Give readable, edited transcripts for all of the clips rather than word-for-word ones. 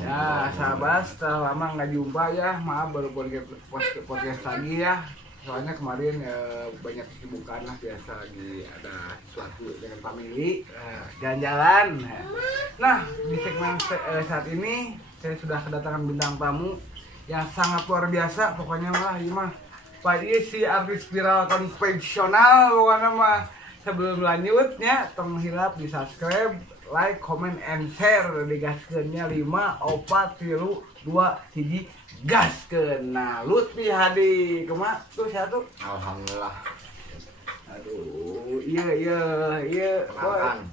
Ya, sahabat, setelah lama nggak jumpa ya, maaf baru podcast lagi ya. Soalnya kemarin banyak kesibukan lah, biasa lagi ada sesuatu dengan family, jalan-jalan. Nah, di segmen saat ini saya sudah kedatangan bintang tamu yang sangat luar biasa. Pokoknya malah ini mah Pak si artis viral konvensional pokoknya mah. Sebelum lanjutnya, tolong hilap di subscribe, like, comment, and share. Digaskeunnya 5, 4, 3, 2, 1, gaskeun. Nah, Lutfi Hadi kumaha tuh satu? Alhamdulillah. Aduh, iya. Kenalkan.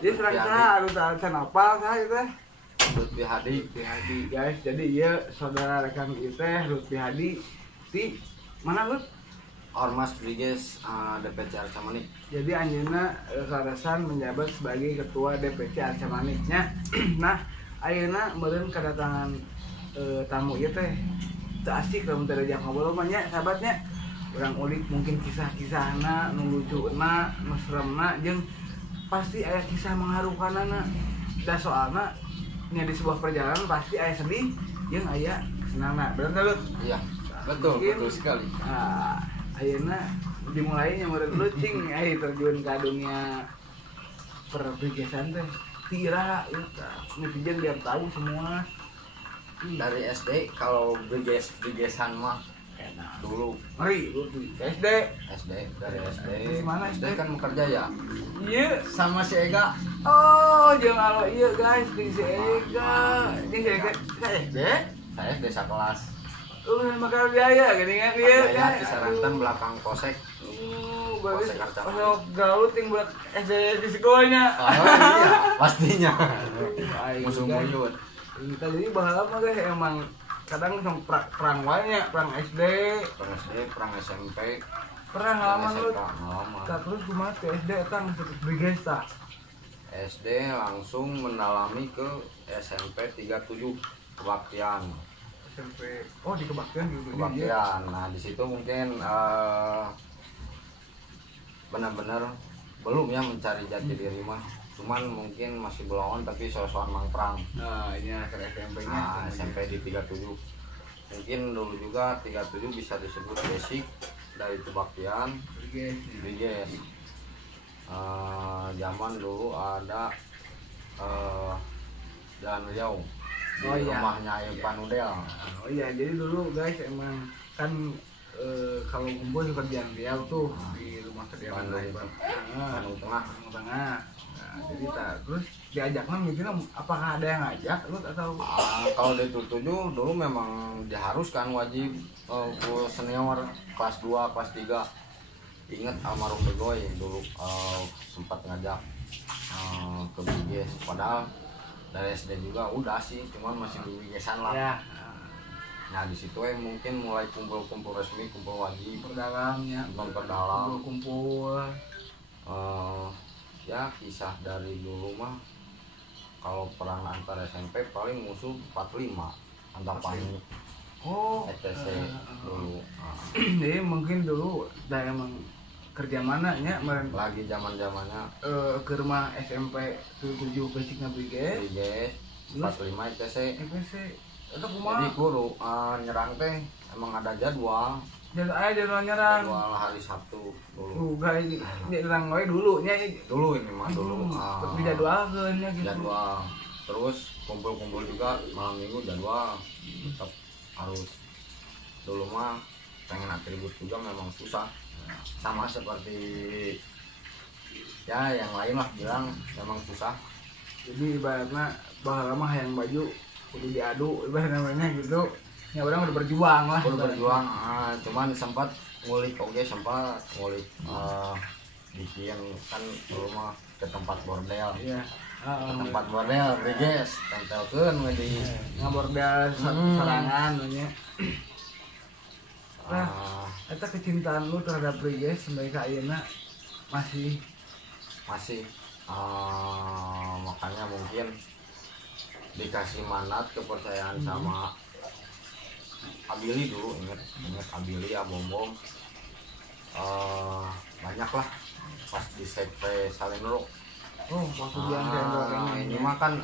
Jadi serangka anu can apal tah teh? Lutfi Hadi. Lutfi Hadi, guys. Jadi ieu saudara rekan kita Lutfi Hadi di mana Lut? Ormas Briges DPC Arca Manik. Jadi anjeunna karasan menjabat sebagai ketua DPC Arca Maniknya. Nah, ayeuna meureun kedatangan tamu ieu teh teu asik lamun teu diajak ngobrol mah nya sahabatnya. Urang ulik mungkin kisah-kisahna nu lucuna, nu seremna jeung pasti aya kisah mengharukanana. Da soalna nya di sebuah perjalanan pasti aya sedih jeung aya senangna. Bener teh, Lut? Iya, betul sekali. Ayeuna dimulainya meureun lucing terjun ke dunia perbigesan teh tira netizen biar tahu semua. Dari SD kalau Brigesan mah dulu. Mari lu SD. Dari SD. Di mana SD? kan bekerja ya. Iya, Sama si Ega. oh jeung alo ieu guys di si Ega. Jeung si Ega SD. Saya SD sekelas. Makar biaya gini kan dia Saya di Sarantan belakang Posek. bagus. Posek Arca Manik. Oh, gaul ting buat SD di sekolahnya. Oh iya, pastinya. Musuh buyut. Kita jadi bahala mah guys emang kadang perang wae perang SD, Perang SD, perang SMP, perang ngalaman lu. ngalaman. Terus kumaha teh SD tang Briges tah. SD langsung mendalami ke SMP 37 kebaktian. SMP. Oh, di kebaktian dulu Kebaktian. Nah, di situ mungkin benar-benar belum ya mencari jati diri mah. Cuman mungkin masih belum, tapi soal mangprang. Nah, ini akhir SMP-nya. Nah, SMP di 37. Mungkin dulu juga 37 bisa disebut basic dari kebaktian. Briges. Zaman dulu ada Jalan Riau. Oh, iya. Rumahnya Ayub Panudel. Oh iya, jadi dulu guys emang kan kalau kumpul di kerjaan Riau tuh di rumah kerja Bandung Tengah. Tengah. Nah, jadi terus diajaknya mikirnya apakah ada yang ngajak lu atau Kalau di 37 dulu memang diharuskan wajib senior kelas 2, kelas 3. Ingat almarhum Begoy dulu sempat ngajak ke Briges, padahal dari SD juga udah sih, cuman masih di Brigesan lah. ya Nah di situ mungkin mulai kumpul-kumpul resmi, kumpul wajib, perdalamnya memperdalam. kumpul Ya kisah dari dulu mah kalau perang antar SMP paling musuh 45 antar panik ETC dulu. jadi mungkin dulu dah emang kerja mana nya Lagi zaman-zamannya ke rumah SMP 7 basicnya Briges Briges 45 ETC. EPC itu Jadi kumaha guru nyerang teh emang ada jadwal jadwal nyerang hari Sabtu dulu. guys nyerang we dulu nya Dulu ini mah dulu dijadwalkeun nya gitu. jadwal. Terus kumpul-kumpul juga malam minggu jadwal. Tetap harus. Dulu mah pengen atribut juga memang susah. Sama seperti ya yang lain lah bilang memang susah. Jadi ibaratnya bahala mah yang baju kudu diadu ibaratnya gitu. Ya orang udah berjuang lah. Udah berjuang, cuman sempat ngulik bikin kan dulu mah ke tempat bordel. Iya. Ke tempat bordel Briges tempelkeun we di ngabordel serangan nya. Nah, eta kecintaan lu terhadap Briges sampai ka ayeuna masih makanya mungkin dikasih manat kepercayaan sama Abili dulu, inget Abili, Abombom, banyak lah pas di CP Salinro Oh, pas ujian tembok ini mah kan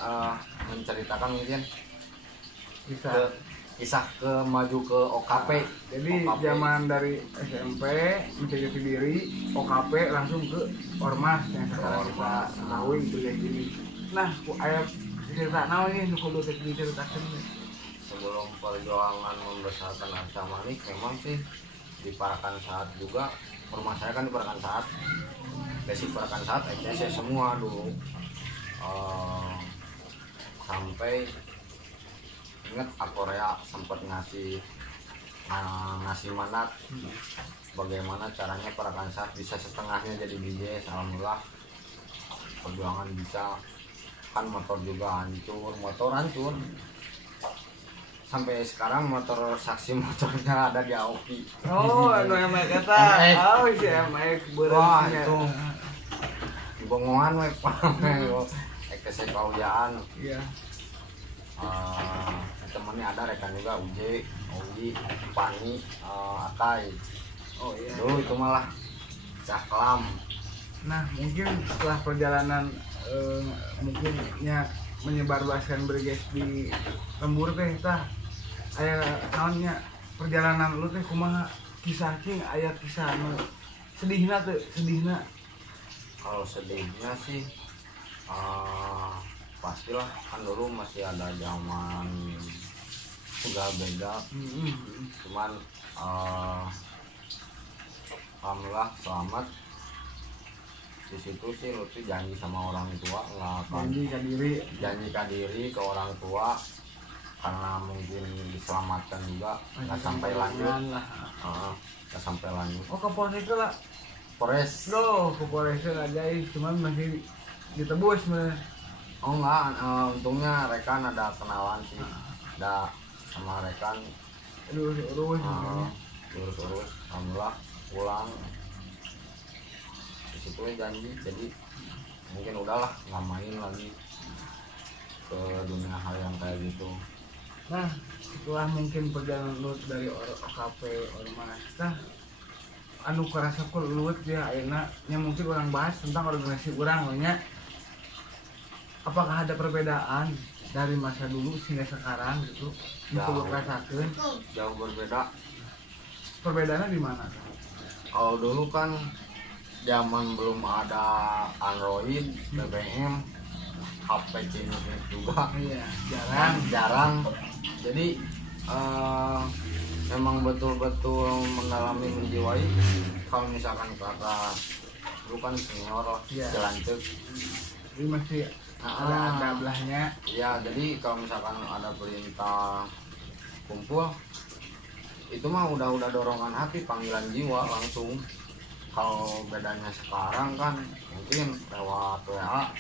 menceritakan mungkin bisa. kisah ke maju ke OKP. Jadi zaman dari SMP mencari jati diri, OKP langsung ke Ormas yang sekarang kita ketahui itu kayak gini. Nah, ayat cerita naon ini kudu diceritakeun. Sebelum perjuangan membesarkan Arca Manik memang sih di Parakan Saat juga, rumah saya kan di Parakan Saat, basic Parakan Saat ECC semua dulu. Sampai ingat Korea sempat ngasih manat bagaimana caranya Parakan Saat bisa setengahnya jadi DJ. Alhamdulillah perjuangan bisa, kan motor juga motor hancur sampai sekarang, motor saksi motornya ada di Aoki. Oh, anu MX eta. Oh, si MX Wah, beurangnya. itu bongongan we ekese kauyaan. Iya. Temennya ada rekan juga Uji, Pani, Akai. Oh iya. Dulu itu malah cah kelam. Nah, mungkin setelah perjalanan mungkinnya menyebarluaskan Briges di lembur teh tah aya naonnya perjalanan lu teh kumaha kisah cing aya kisah anu sedihna teh sedihna. Kalau sedihnya sih pastilah kan dulu masih ada zaman juga beda. Cuman alhamdulillah selamat. Di situ sih lu tuh janji sama orang tua, nggak akan janji ke diri ke orang tua, karena mungkin diselamatkan juga nggak sampai lanjut. Nggak sampai lanjut. Oh, ke Polres lah. Polres. Loh, ke Polres aja cuman masih ditebus mah. Oh enggak, untungnya rekan ada kenalan sih, ada sama rekan Urus. Urus alhamdulillah pulang. Di situ janji, jadi mungkin udahlah nggak main lagi ke dunia hal yang kayak gitu. Nah, setelah mungkin perjalanan lu dari OKP Ormas, nah anu kerasa ku luwet ya ayeuna nya mungkin orang bahas tentang organisasi urang nya. Apakah ada perbedaan dari masa dulu hingga sekarang gitu? Yang lu rasakeun? Jauh berbeda. Perbedaannya di mana? Kalau dulu kan zaman belum ada Android, BBM, HP Cina juga. Iya, jarang. Jadi memang betul-betul mendalami, menjiwai. Kalau misalkan kata lu kan senior lah, jelancek. Jadi masih ada belahnya. Ya, jadi kalau misalkan ada perintah kumpul, itu mah udah dorongan hati, panggilan jiwa langsung. Kalau bedanya sekarang kan mungkin lewat WA.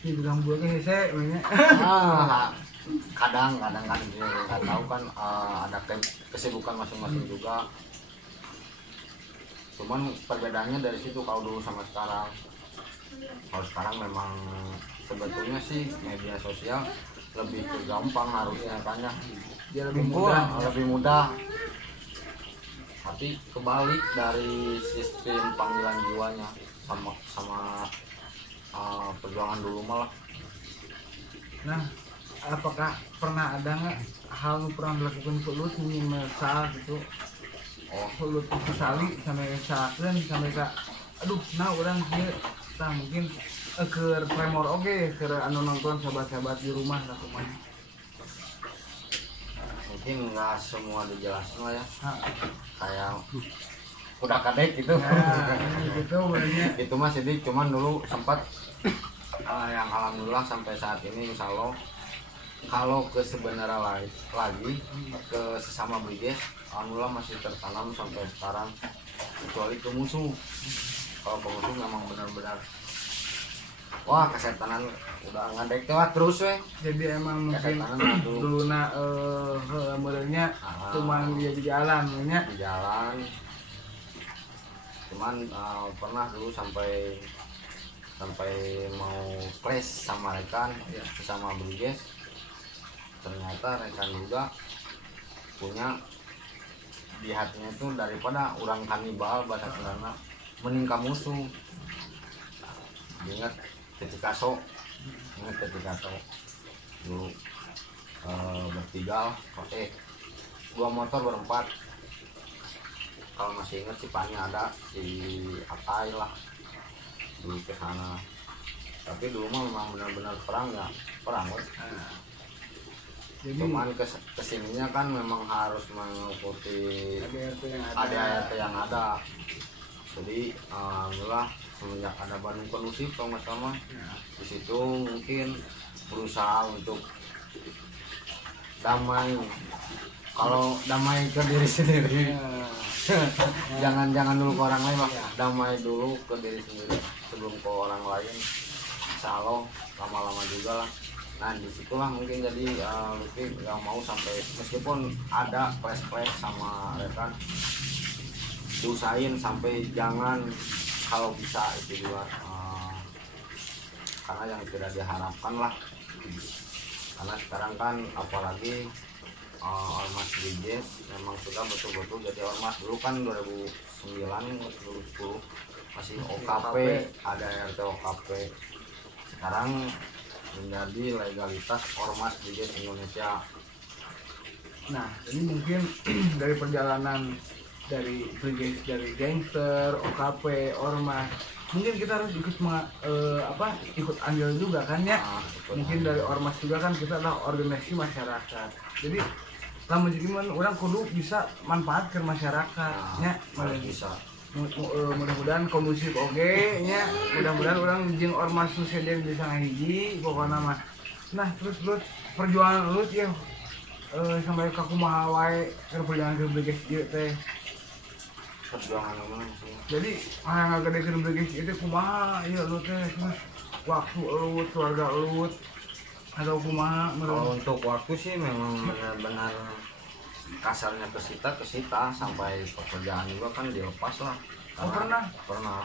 Ini bilang gue ke hese mainnya. Kadang kan dia nggak tahu kan, ada kesibukan masing-masing juga. Cuman perbedaannya dari situ kalau dulu sama sekarang. Kalau sekarang memang sebetulnya sih media sosial lebih gampang harusnya kan ya. Dia lebih mudah. Tapi kebalik dari sistem panggilan jiwanya sama perjuangan dulu malah. Nah, apakah pernah ada nggak hal yang pernah dilakukan Sulut ingin mesal gitu? Sulut kesali sampai saatkan sampai kak, aduh, nah orang dia, nah mungkin ke tremor ke anu nonton sahabat-sahabat di rumah lah semuanya. Mungkin nggak semua dijelasin lah ya. Kayak udah kadek gitu. Gitu banyak. Itu mah sedih, cuman dulu sempat yang alhamdulillah sampai saat ini insya Allah kalau ke sebenarnya lagi ke sesama Briges, alhamdulillah masih tertanam sampai sekarang, kecuali ke musuh. Kalau ke musuh memang benar-benar wah kesetanan udah ngadek terus we. Jadi emang mungkin dulu modelnya cuma dia di jalan di jalan. Cuman pernah dulu sampai mau clash sama rekan sesama Briges. Ternyata rekan juga punya di hatinya itu daripada orang kanibal bahasa Sundana mending ka musuh. Ingat Tetikaso, ingat Tetikaso dulu bertiga, dua motor berempat. Kalau masih ingat si Pani ada, si Akai lah dulu ke sana. Tapi dulu mah memang benar-benar perang ya, perang weh. Jadi Cuman kesininya kan memang harus mengikuti ADART yang ada. Jadi alhamdulillah semenjak ada Bandung Kondusif kalau nggak salah di situ mungkin berusaha untuk damai. Kalau damai ke diri sendiri, jangan dulu ke orang lain lah. Damai dulu ke diri sendiri sebelum ke orang lain. Insya Allah lama-lama juga lah. Nah disitulah mungkin jadi Lutfi nggak mau sampai meskipun ada flash sama rekan diusahain sampai jangan kalau bisa itu juga karena yang tidak diharapkan lah. Karena sekarang kan apalagi ormas Briges memang sudah betul-betul jadi ormas. Dulu kan 2009 2010 masih OKP, ada RT OKP. Sekarang menjadi legalitas ormas Briges Indonesia. nah ini mungkin dari perjalanan dari Briges, dari gangster, OKP, ormas, mungkin kita harus ikut andil juga kan ya. Mungkin dari ormas juga kan kita adalah organisasi masyarakat. Jadi lamun gimana orang kudu bisa manfaatkan masyarakat nya. Bisa. Mudah-mudahan kondusif oke nya, mudah-mudahan orang jeung ormas nu sedeng bisa ngahiji pokokna mah. Nah terus perjuangan lu ya sampai ka kumaha wae keur perjuangan ke Briges ieu teh. Perjuangan mana sih? Jadi ngagedekeun Briges ieu teh kumaha ieu lu teh, terus waktu lu, keluarga lu atau kumaha? Kalau untuk waktu sih memang benar-benar kasarnya kesita sampai pekerjaan juga kan dilepas lah. Pernah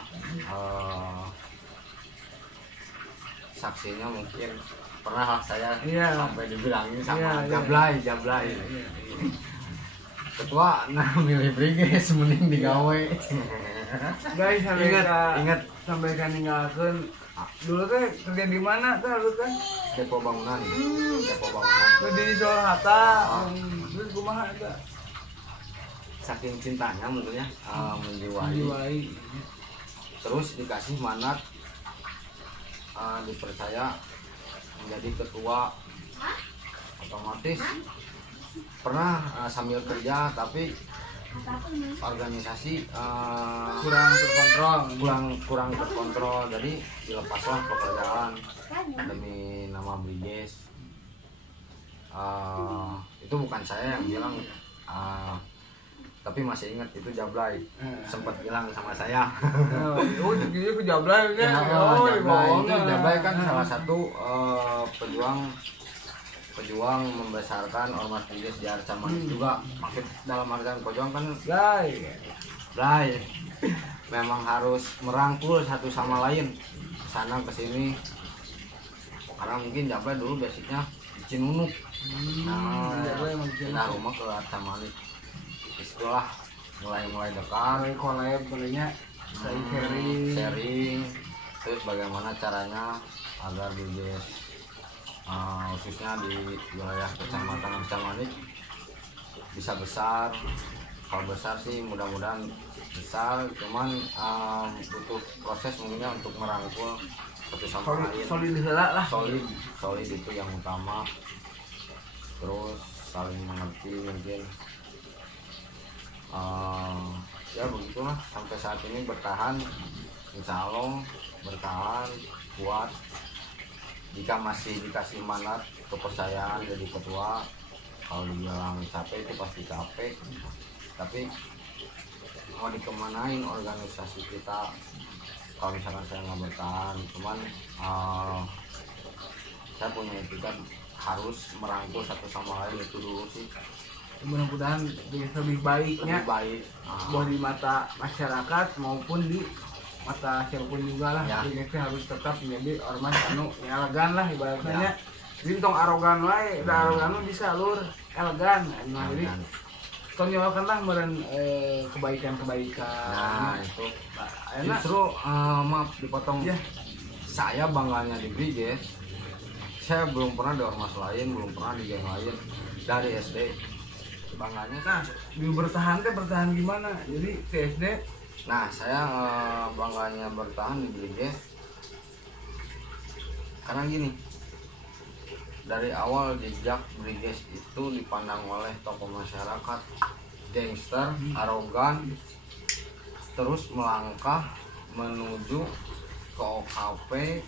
saksinya mungkin pernah lah saya sampai dibilangin sama Jablay ketua milih Briges mending digawe. Guys, ingat sampaikan ninggalkeun dulu teh kerja di mana teh lu teh? Depo bangunan. Di Solhata. Terus kumaha eta? Saking cintanya tentunya menjiwai. Terus dikasih manat dipercaya menjadi ketua, otomatis pernah sambil kerja tapi organisasi kurang terkontrol, jadi dilepaslah pekerjaan demi nama Briges. Itu bukan saya yang bilang, tapi masih ingat itu Jablay sempat bilang sama saya. Jadi ke Jablay kan? Jablay kan salah satu pejuang membesarkan ormas Briges di Arca Manik juga. Maksud dalam artian pejuang kan Blay memang harus merangkul satu sama lain sana ke sini, karena mungkin Jablay dulu basicnya di Cinunuk. Nah rumah ke Arca Manik, itulah mulai dekat, sharing terus bagaimana caranya agar Briges khususnya di wilayah kecamatan Arca Manik bisa besar. Kalau besar sih mudah-mudahan besar, cuman butuh proses mungkinnya untuk merangkul satu sama lain. Solid itu yang utama. Terus saling mengerti mungkin. Ya begitulah sampai saat ini bertahan, insya Allah bertahan kuat. Jika masih dikasih manat kepercayaan jadi ketua, kalau dibilang capek itu pasti capek, tapi mau dikemanain organisasi kita kalau misalkan saya nggak bertahan. Cuman saya punya etikat harus merangkul satu sama lain, itu dulu sih. Mudah-mudahan lebih baiknya buat di mata masyarakat maupun di mata siapapun juga lah. Briges harus tetap menjadi ormas anu elegan lah ibaratnya. Jadi tong arogan wae, udah arogan lu bisa lur elegan. Nah, jadi tong nyawakanlah meureun kebaikan-kebaikan. Nah, itu. Justru maaf dipotong. Ya. saya bangganya di Briges. Saya belum pernah di ormas lain, belum pernah di geng lain dari SD. Bangganya. Nah, di bertahan gimana? Jadi ke SD. Nah, saya bangganya bertahan di Briges karena gini. Dari awal jejak Briges itu dipandang oleh tokoh masyarakat gangster, arogan, terus melangkah menuju ke OKP,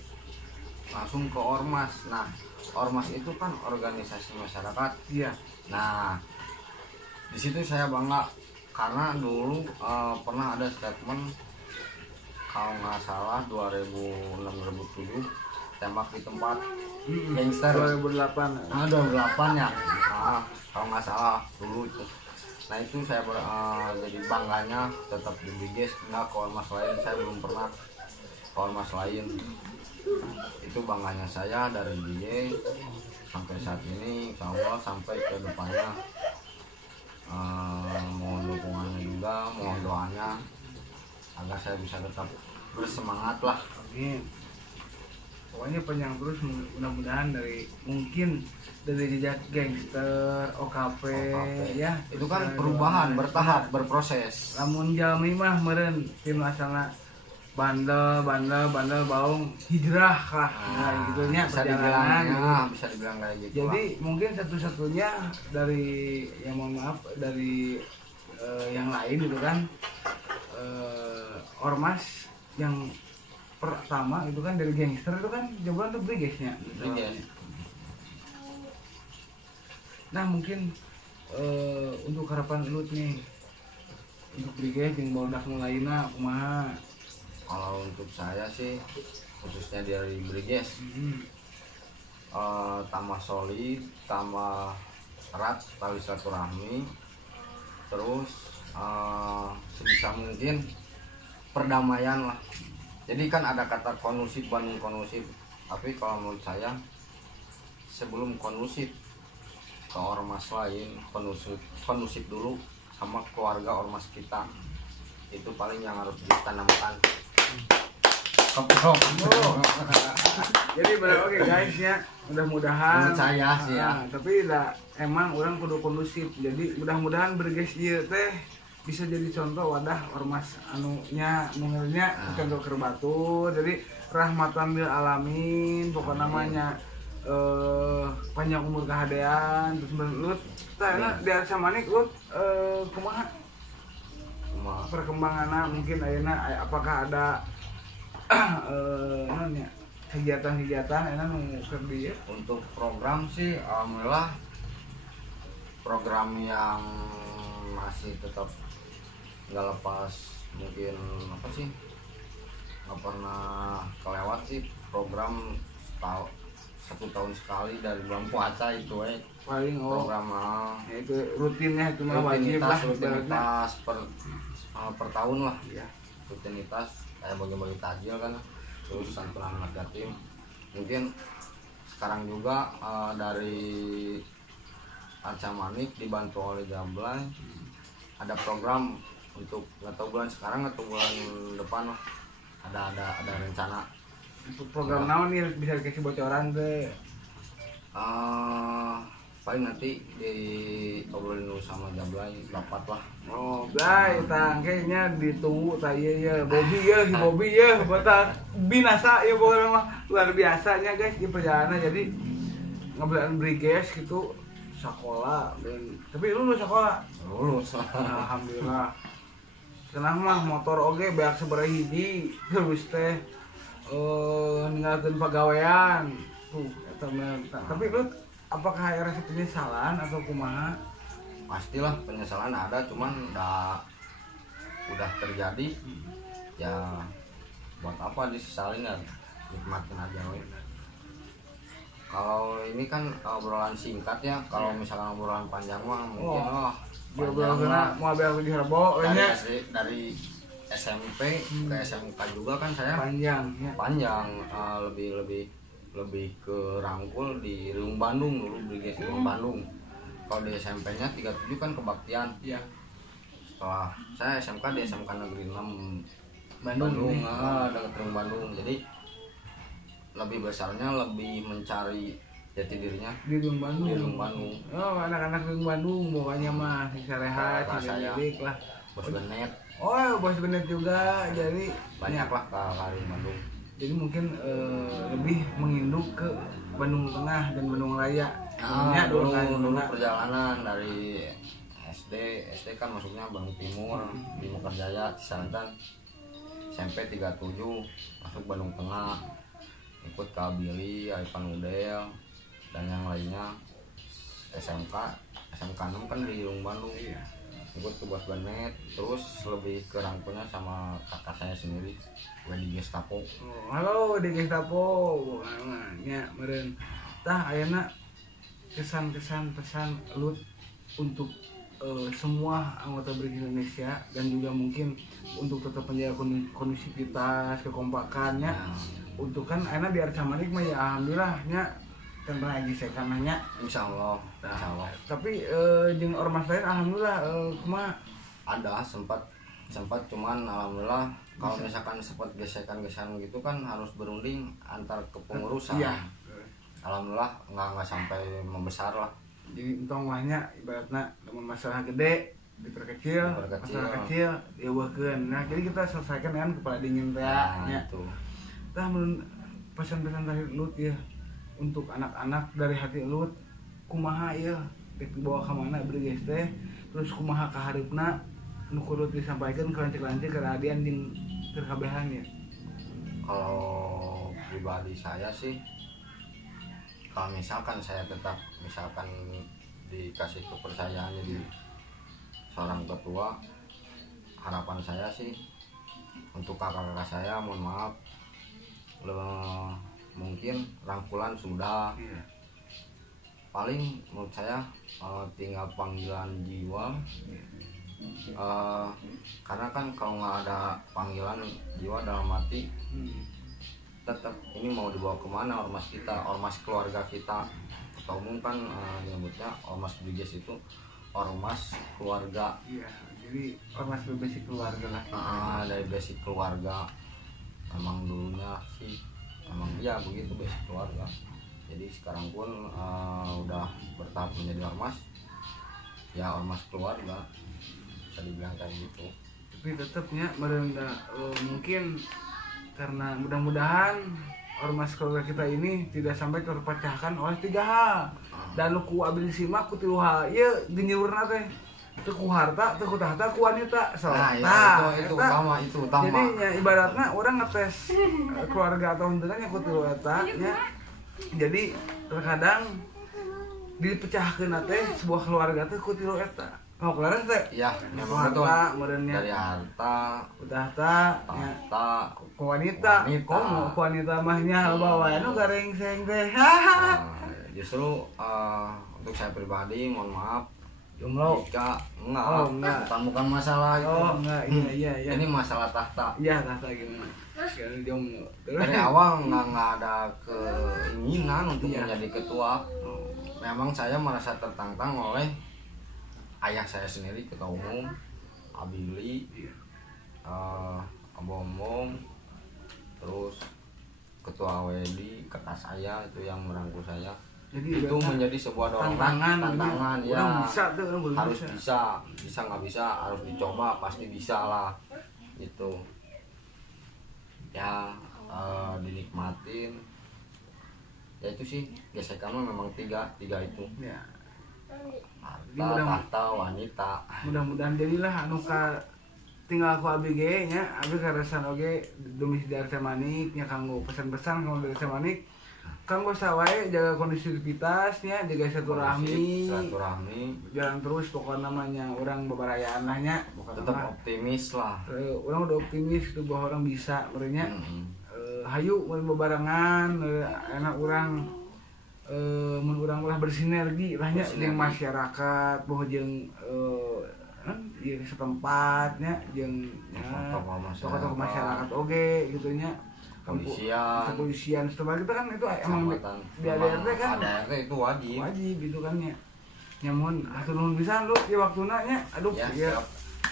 langsung ke ormas. Nah, ormas itu kan organisasi masyarakat. Iya. Nah, di situ saya bangga karena dulu pernah ada statement kalau nggak salah 2006-2007 tembak di tempat gangster 2008. 2008 ya. Nah, kalau nggak salah dulu itu. Nah, itu saya jadi bangganya tetap di Briges, nggak ke ormas lain. Saya belum pernah ke ormas lain. Itu bangganya saya dari Briges sampai saat ini, insya Allah sampai ke depannya. Mohon dukungannya juga, mohon doanya agar saya bisa tetap bersemangat lah. Amin. Pokoknya panjang terus, mudah-mudahan mungkin dari jejak gangster, OKP, ya. Itu kan perubahan bertahap, berproses. Lamun jalmi mah meureun tim asalna bandel baung hijrah lah. Nah, gitu nya perjalanan. Bisa dibilang kayak gitu. Jadi mungkin satu-satunya dari yang mohon maaf dari yang lain itu kan ormas yang pertama itu kan dari gangster itu kan jawaban tuh Brigesnya. Nah, mungkin untuk harapan lu nih untuk Briges yang baru mulainya kumaha? Kalau untuk saya sih khususnya dari Briges tambah solid, tambah erat tali silaturahmi, terus sebisa mungkin perdamaian lah. Jadi kan ada kata kondusif Bandung kondusif, tapi kalau menurut saya sebelum kondusif ke ormas lain, kondusif dulu sama keluarga ormas kita. Itu paling yang harus ditanamkan. Jadi berapa oke guys ya, mudah-mudahan menurut saya sih ya. Tapi emang orang kudu kondusif. Jadi mudah-mudahan Briges ieu teh bisa jadi contoh wadah ormas anunya mungilnya contoh kerbatu. Jadi rahmatan lil alamin pokoknya namanya panjang umur kehadean terus menurut tah di Arca Manik lu kumaha perkembangannya mungkin ayeuna apakah ada kegiatan-kegiatan enak keur dieu? Untuk program sih alhamdulillah program yang masih tetap nggak lepas, mungkin apa sih nggak pernah kelewat sih program 1 tahun sekali dari bulan puasa itu paling program ya itu rutinnya itu mah wajib lah, rutinitas per tahun lah ya. Rutinitas kayak bagi-bagi takjil kan, terus santunan anak yatim. Mungkin sekarang juga dari Arca Manik dibantu oleh Jablay ada program untuk nggak tahu bulan sekarang atau bulan depan lah, ada rencana. Untuk program naon nih bisa dikasih bocoran teh? Paling nanti diobrolin dulu sama Jablay dapat lah. Oh, Blay, kayaknya ditunggu tanya ya Bobby ya, batak binasa ya pokoknya mah luar biasanya guys di perjalanan. Jadi ngebelain Briges gitu sekolah tapi lulus sekolah lulus. Alhamdulillah. Senang mah motor oge beak sabaraha hiji terus teh ninggalkeun pagawean tuh eta tapi lu apakah rasa penyesalan atau kumaha? Pastilah penyesalan ada, cuman udah terjadi ya buat apa disesalin ya, nikmatin aja we. Kalau ini kan obrolan singkat ya, kalau misalkan obrolan panjang mah mungkin mau ambil aku di Herbo dari SMP ke SMK juga kan saya panjang lebih ke rangkul di Riung Bandung dulu, Briges Riung Bandung. Kalau di SMP-nya 37 kan kebaktian. Iya. Setelah saya SMK di SMK Negeri 6 Bandung dekat Riung Bandung. Jadi lebih besarnya lebih mencari jati dirinya di Gung Bandung. di Gung Bandung. Oh, anak-anak Gung Bandung pokoknya mah si Sarehat, si Saya. Milik lah. Bos Benet Oh, Bos Benet juga. Jadi banyak lah ke Bandung. jadi mungkin lebih menginduk ke Bandung Tengah dan Bandung Raya. Dulu perjalanan dari SD kan masuknya Bandung Timur di Mekarjaya Cisantan, SMP 37 masuk Bandung Tengah, ikut ke Billy, Arifan Udel dan yang lainnya. SMK 6 kan di Bandung, ikut ke Bos Benet, terus lebih ke rangkulnya sama kakak saya sendiri di Gestapo. Oh, halo di Gestapo, nya meureun. Tah ayeuna kesan-kesan pesan Lut untuk semua anggota BRIG Indonesia dan juga mungkin untuk tetap menjaga kondisivitas, kekompakannya. Untuk kan ayeuna di Arca Manik mah ya alhamdulillah nya tanpa lagi saya kananya Insya Allah. tapi jeung ormas lain alhamdulillah kumaha Ada sempat cuman alhamdulillah kalau misalkan sempat gesekan-gesekan gitu kan harus berunding antar kepengurusan. Iya. Alhamdulillah nggak sampai membesar lah. jadi entong mahnya ibaratna lamun masalah gede diperkecil, masalah kecil dieuweuhkeun. Nah, jadi kita selesaikan dengan kepala dingin teh nya. Itu. Tah mun pesan-pesan dari Lut ya untuk anak-anak dari hati Lut kumaha ya dibawa ka mana BRIG teh, terus kumaha kaharepna nu kudu disampaikan ke lancik-lancik ke radian jeung keur kabehan ya. Kalau pribadi saya sih, kalau misalkan saya tetap dikasih kepercayaan jadi seorang ketua, harapan saya sih untuk kakak-kakak saya mohon maaf, mungkin rangkulan sudah, paling menurut saya tinggal panggilan jiwa. Karena kan kalau nggak ada panggilan jiwa dalam hati, tetap ini mau dibawa kemana ormas kita, ormas keluarga kita. Atau umum kan nyebutnya ormas BRIGES itu ormas keluarga. Iya, jadi ormas basic keluarga lah. Dari basic keluarga, memang dulunya sih memang iya begitu, basic keluarga. Jadi sekarang pun udah bertahap menjadi ormas, ya ormas keluarga, bisa dibilang kayak gitu. Tapi tetapnya merendah mungkin karena mudah-mudahan ormas keluarga kita ini tidak sampai terpecahkan oleh 3 hal. Dan ku abdi simak ku 3 hal ieu genyurna teh teu ku harta, teu ku tahta, ku wanita. Itu utama. Jadi ya ibaratna orang ngetes keluarga atau henteu nya ku 3 eta nya. Jadi terkadang dipecahkeun teh sebuah keluarga teh ku 3 eta. Mau keluarga teh? Iya, betul. Dari harta, tahta, ku wanita. Komo ku wanita mahnya bawa anu gareng seng teh. Justru untuk saya pribadi mohon maaf, jomblo. Jika enggak. Bukan masalah itu. Oh, enggak. Iya. Ini masalah tahta. Iya, tahta gimana? Sekarang jomblo. Dari awal nggak ada keinginan untuk menjadi ketua. Memang saya merasa tertantang oleh ayah saya sendiri, ketua umum, Abili, Abombong, terus ketua WD, kakak saya itu yang merangkul saya. Jadi itu menjadi sebuah dorongan, tantangan ya. Harus bisa nggak bisa, harus dicoba, pasti bisa lah. Itu ya dinikmatin. Ya itu sih gesekannya memang tiga itu. Ya. Tahta, wanita. Mudah-mudahan jadilah anu ka tinggal ku abdi ge nya, abdi karesan oge domisili di Arca Manik nya kanggo pesan-pesan kanggo dari Arca Manik. Kanggo sawae jaga kondisivitas nya, jaga silaturahmi. Jalan terus pokoknya namanya orang bebarayaan lah nya. Tetap optimis lah. Orang udah optimis tuh bahwa orang bisa merenya. Hayu mun bebarengan enak orang mun urang ulah bersinergi lah nya jeung masyarakat boh jeung ieu setempat nya jeung tokoh-tokoh masyarakat oge gitu nya. Kepolisian setempat kita kan itu emang di ADRT kan ADRT itu wajib gitu kan nya. Nyamun atur nuhun pisan lu di waktuna nya. Aduh ya.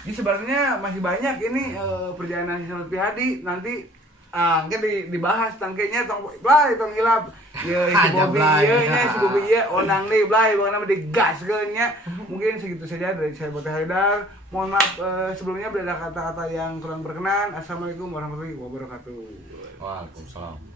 Ini sebenarnya masih banyak ini perjalanan Hasan Lutfi Hadi nanti Kan dibahas tangkenya tong blay tong hilap. Ya si Bobby si Bobby onang deui blay bagaimana digaskeun nya. Mungkin segitu saja dari saya Bote Haidar. Mohon maaf sebelumnya bila ada kata-kata yang kurang berkenan. Assalamualaikum warahmatullahi wabarakatuh. Waalaikumsalam.